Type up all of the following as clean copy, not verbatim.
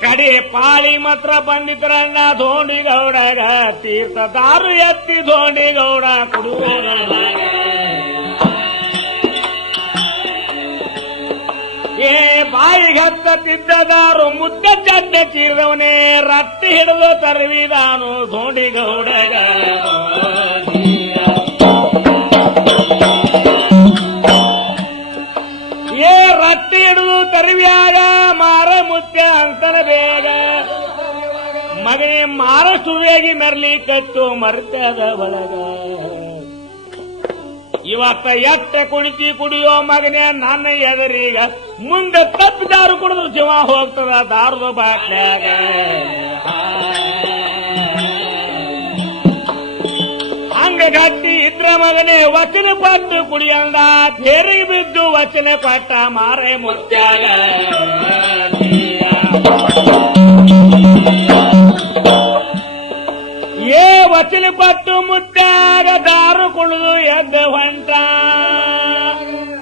ಕಡೆ ಪಾಳಿ ಮಾತ್ರ ಬಂದಿದ್ರಣ್ಣ ಧೋಂಡಿಗೌಡಗ ತೀರ್ಥದಾರು ಎತ್ತಿ ಧೋಂಡಿಗೌಡ ಕುಡುವ ಏ ಬಾಯಿಗೆ ಹತ್ತತಿದ್ದದಾರು ಮುದ್ದ ಚಡ್ಡ ಚೀರವನೇ ರಟ್ಟಿ ಹಿಡಿದು ತರುವಿದಾನು ಧೋಂಡಿಗೌಡಗ ಏ ರಟ್ಟಿ ಹಿಡಿದು ತರುವ್ಯಾಗ ಮಾರ ಮುತ್ಯ ಅಂತನ ಬೇಗ ಮಗನೇ ಮಾರ ಸುವೇಗಿ ಮೆರ್ಲಿ ಕಟ್ಟು ಮರ್ತದ ಒಳಗ ಇವತ್ತ ಎಟ್ಟ ಕುಣಿತಿ ಕುಡಿಯೋ ಮಗನೇ ನನ್ನ ಎದರೀಗ ಮುಂದೆ ತಪ್ಪಿದಾರು ಕುಡಿದ್ರು ಜೀವ ಹೋಗ್ತದ ದಾರದ ಬಾಟ್ಲ್ಯಾಗ ಹಂಗ ಗಟ್ಟಿ ಇದ್ರ ಮಗನೇ ವಚನ ಪಟ್ಟು ಕುಡಿಯಂದ ಬೇರಿಗೆ ಬಿದ್ದು ವಚನ ಪಟ್ಟ ಮಾರೇ ಮುತ್ಯಾಗ ಏ ವಚನ ಪಟ್ಟು ಮುತ್ಯಾಗ ದಾರು ಕುಡಿದು ಎದ್ದ ಹೊಂಟ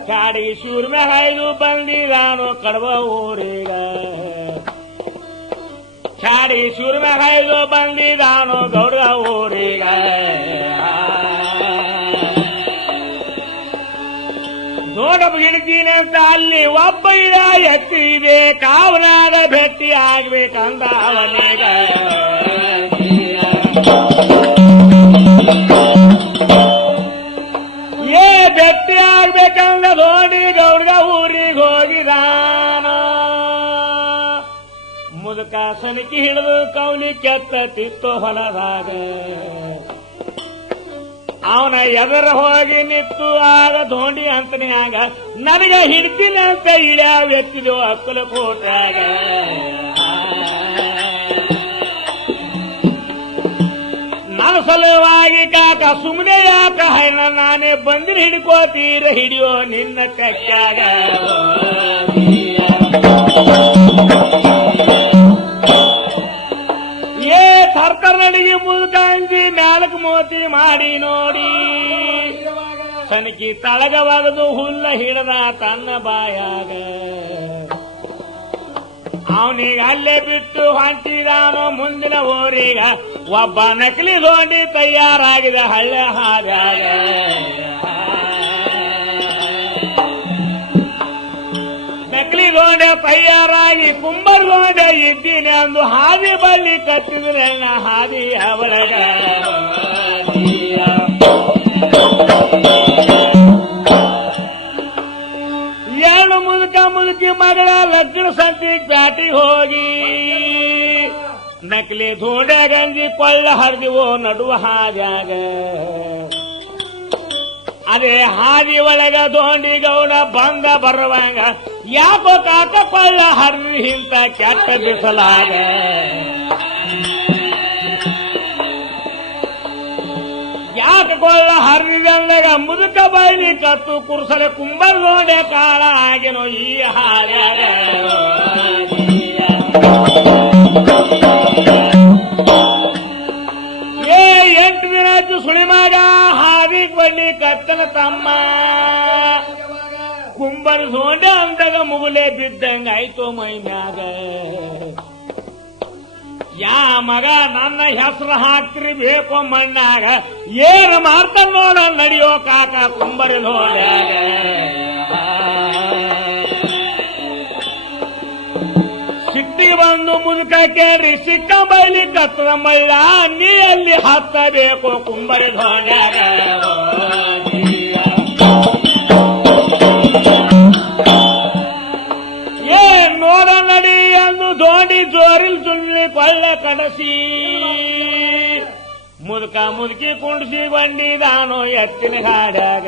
ಚಾಡಿ ಶೂರ್ಮೆ ಹಾಯ್ದು ಬಂದಿದಾನು ಕಡವ ಊರಿಗ ಚಾಡಿ ಶೂರ್ಮೆ ಹಾಯ್ದು ಬಂದಿದಾನು ಗೌಡ ಊರಿಗ ನೋಡಬ ಹಿಡಿತೀನಿ ಅಂತ ಅಲ್ಲಿ ಒಬ್ಬ ಇಡ ಎತ್ತಿದೆ ಕಾವನಾಗ ಭೇಟಿ ಆಗ್ಬೇಕಂದ ಅವನಿಗ ಏ ಭೇಟಿ ಆಗ್ಬೇಕಂದ ಧೋಂಡಿ ಗೌಡ್ಗ ಊರಿಗೆ ಹೋಗಿದಾನ ಮುದುಕ ಸನಿಕಿ ಹಿಡಿದು ಕೌಲಿ ಕೆತ್ತಿತ್ತು ಹೊಲದಾಗ ಅವನ ಎದರ ಹೋಗಿ ನಿತ್ತು ಆಗ ಧೋಂಡಿ ಅಂತನ್ಯಾಗ ನನಗೆ ಹಿಡ್ತೀನಿ ಅಂತ ಇಳ್ಯಾವ ಎತ್ತಿದೋ ಅಕ್ಕಲ ಕೋಟ್ಯಾಗ ನನ್ನ ಸಲುವಾಗಿ ಕಾಕ ಸುಮ್ಮನೆ ಯಾಕ ಹೈನ ನಾನೇ ಬಂದಿನ ಹಿಡ್ಕೋತೀರ ಹಿಡಿಯೋ ನಿನ್ನ ಕಕ್ಕಾಗ ಏ ತರ್ತರ ನಡಿಗೆ ಮುದುಕ ಅಂಜಿ ಮ್ಯಾಲಕ್ ಮೋತಿ ಮಾಡಿ ನೋಡಿ ಸನಕಿ ತಳಗವಾಗದು ಹುಲ್ಲ ಹಿಡದ ತನ್ನ ಬಾಯಾಗ ಅವನಿಗೆ ಅಲ್ಲೇ ಬಿಟ್ಟು ಹೊಂಟಿದಾನು ಮುಂದಿನ ಊರಿಗ ಒಬ್ಬ ನಕಲಿ ಧೋಂಡಿ ತಯಾರಾಗಿದೆ ಹಳ್ಳೆ ಹಾಗಾಗ ನಕಲಿ ಧೋಂಡೆ ತಯಾರಾಗಿ ಕುಂಬರ್ ಧೋಂಡೆ ಇದ್ದೀನಿ ಅಂದು ಹಾದಿ ಬಳ್ಳಿ ಕತ್ತಿದ್ರೆ ಹಾದಿ ಅವಳಗ ಎರಡು ಮುದುಕಿ ಮಗಳ ಲಗ್ನ ಸಂತಿ ಪ್ಯಾಟಿಗೆ ಹೋಗಿ ನಕಲಿ ಧೋಂಡೆ ಗಂಜಿ ಕೊಳ್ಳ ಹರಿದಿವೋ ನಡುವ ಹಾದ್ಯಾಗ ಅದೇ ಹಾದಿ ಒಳಗ ಧೋಂಡಿ ಗೌಡ ಬಂದ ಬರುವಂಗ ಯಾಕೋ ಕಾಕ ಕೊಳ್ಳ ಹರಿದಿ ಇಂತ ಕೆಟ್ಟ ಬಿಸಲಾಗ ಯಾಕೆ ಕೊಳ್ಳ ಹರಿದಂದಾಗ ಮುದುಕ ಬೈಲಿ ಕತ್ತು ಕುರ್ಸಲೆ ಕುಂಬರ್ ಧೋಂಡೆ ಕಾಳ ಆಗಿನೋ ಈ ಹಾದ್ಯಾಗ ಏ 8 ದಿನ ಸುಳಿಮಾಗ ಹಾದಿಗೆ ಬಳ್ಳಿ ಕತ್ತನ ತಮ್ಮ ಕುಂಬರ್ ಧೋಂಡೆ ಅಂದಾಗ ಮುಗುಲೆ ಬಿದ್ದಂಗ ಆಯ್ತು ಮೈ ಮ್ಯಾಗ ಯಾ ಮಗ ನನ್ನ ಹೆಸರು ಹಾಕ್ತಿರಿ ಬೇಕು ಮಣ್ಣಾಗ ಏನು ಮಾಡ್ತಾನ ನೋಡ ನಡೆಯೋ ಕಾಕ ಕುಂಬರಿ ಧೋಂಡ್ಯಾಗ ಸಿಟ್ಟಿಗೆ ಬಂದು ಮುದುಕ ಕೇಳಿ ಸಿಕ್ಕ ಬೈಲಿ ಕತ್ತದ ಮಳ್ಳ ನೀ ಅಲ್ಲಿ ಹತ್ತಬೇಕು ಕುಂಬರಿ ಧೋಂಡ್ಯಾಗ ಏ ನೋಡ ನಡಿ ಎಂದು ಧೋಂಡಿ ಜೋರಿಲ್ ಸುಳ್ಳಿ ಕೊಳ್ಳೆ ಕಡಸಿ ಮುದುಕ ಮುದುಕಿ ಕುಂಡಿಸಿ ಬಂಡಿದಾನೋ ಎತ್ತಿನ ಗಾಡ್ಯಾಗ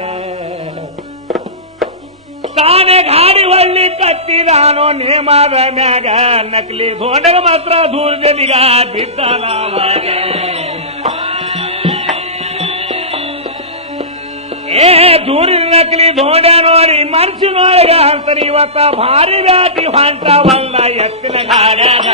ತಾನೇ ಗಾಡಿ ಹೊಳ್ಳಿ ಕತ್ತಿದಾನೋ ನೇಮದ ಮ್ಯಾಗ ನಕಲಿ ಧೋಂಡಗ ಮಾತ್ರ ದೂರದಲ್ಲಿಗ ಬಿದ್ದಾನಾವಾಗ ಏ ದೂರಿನ ನಕಲಿ ಧೋಂಡೆ ನೋಡಿ ಮನಸ್ಸಿನೊಳಗ ಅಂತರಿ ಇವತ್ತ ಭಾರಿ ಬ್ಯಾಟಿ ಹೊಂಟ ಬಂದ ಎತ್ತಿನ ಗಾಡ್ಯಾಗ